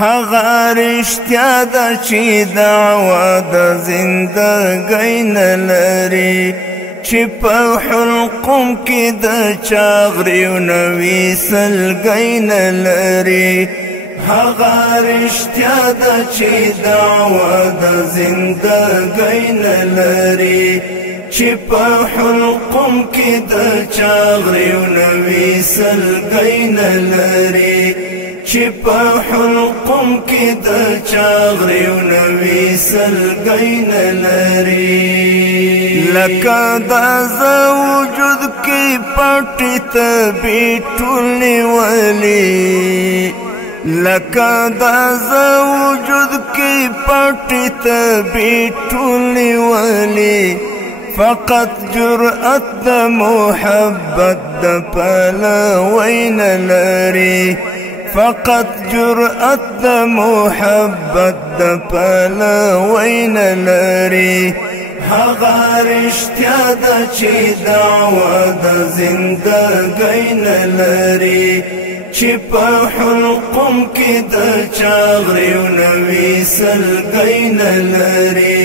هغه رښتیا ده چې دعوه د زندګۍ نه لري، چې په حلقوم کې د چاغریو نوي سلګۍ نه لري. هغه رښتیا ده چې دعوه د زندګۍ نه لري، چې په حلقوم کې د چاغریو نوي سلګۍ نه لري، چې په حلقوم کې د چاغریو نوي سلګۍ نه لري. لکه دا زه وجود کې پټې طبې ټولې ولي، لکه دا زه وجود کې پټې طبې ټولې ولي، فقط جرأت د محبت د پلوۍ نه لري، فقط جرأت د محبت د پلوۍ نه لري. هغه رښتیا ده چې دعوه د زندګۍ نه لري، چې په حلقوم کې د چاغریو نوي سلګۍ نه لري،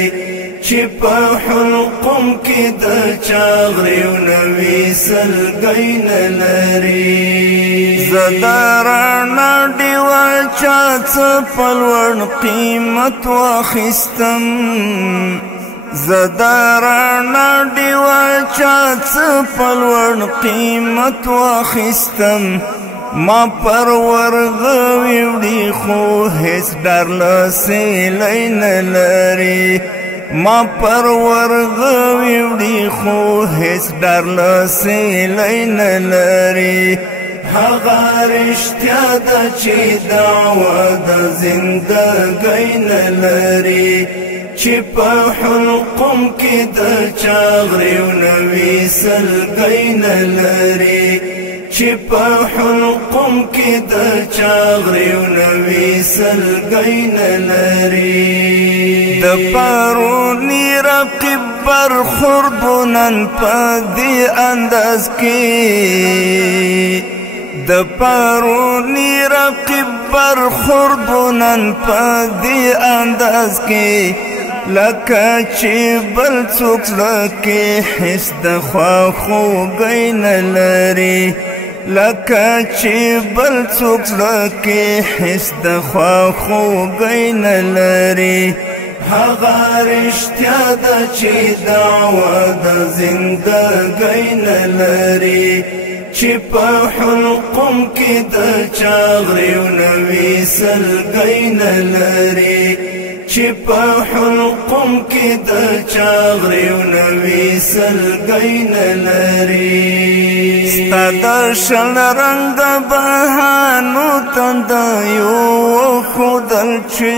چې په حلقوم کې د چاغریو نوي سلګۍ نه لري. زه د رڼا ډېوه چا څه په لوړ قیمت واخیستم، زه د رڼا ډېوه چا څه په لوړ قیمت واخیستم، ما پر ورغوي وړي خو هېڅ ډار له سیلۍ نه لري، ما پر ورغوي وړي خو هېڅ ډار له سیلۍ نه لري. هغه رښتیا ده چې دعوه د زندګۍ نه لري، چې په حلقوم کې د چاغریو نوي سلګۍ نه لري، چې په حلقوم کې د چاغریو نوي سلګۍ نه لري. د پروني رقیب برخوردونن په دې انداز کې، د پروني رقیب برخوردونن په دې انداز کې، لکه چې بل څوک زړه کې حس د خواخوږۍ نه لري، لکه چې بل څوک زړه کې حس د خواخوږۍ نه لري. هغه رښتیا ده چې دعوه د زندګۍ نه لري، چې په حلقوم کې د چاغریو نوي سلګۍ نه لري، چې په حلقوم کې د چاغریو نوي سلګۍ نه لري. ستا د شل رنګ بهانو تندیو وښودل چې،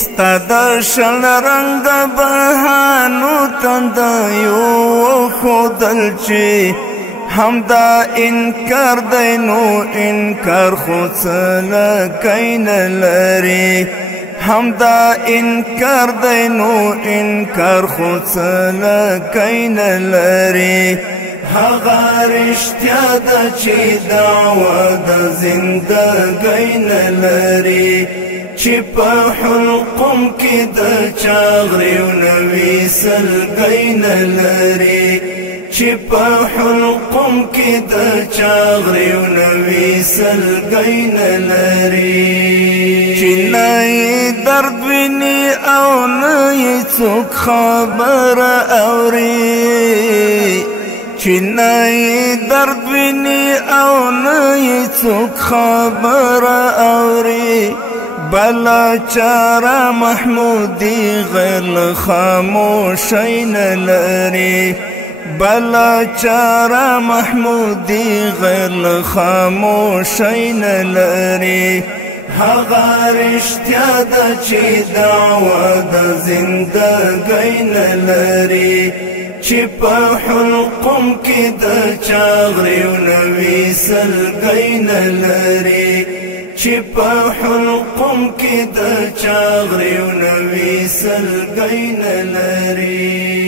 ستا د شل رنګ بهانو تندیو وښودل چې، همدا انکار دی نو انکار خو څه لکۍ نه لري، همدا انکار دی نو انکار خو څه لکۍ نه لري. هغه رښتیا ده چې دعوه د زندګۍ نه لري، چې په حلقوم کې د چاغریو نوي سلګۍ نه لري، چې په حلقوم کې د چاغریو نوي سلګۍ نه لري. چې نه یې درد ویني او نه یې څوک خبره اوري، چې نه یې درد ویني او نه یې څوک خبره اوري، بلا چاره محمودي غیر له خاموشۍ نه لري، بلا چاره محمودي غیر له خاموشۍ نه لري. هغه رښتیا ده چې دعوه د زندګۍ نه لري، چې په حلقوم کې د چاغریو نوي سلګۍ نه لري، چې په حلقوم کې د چاغریو نوي سلګۍ نه لري.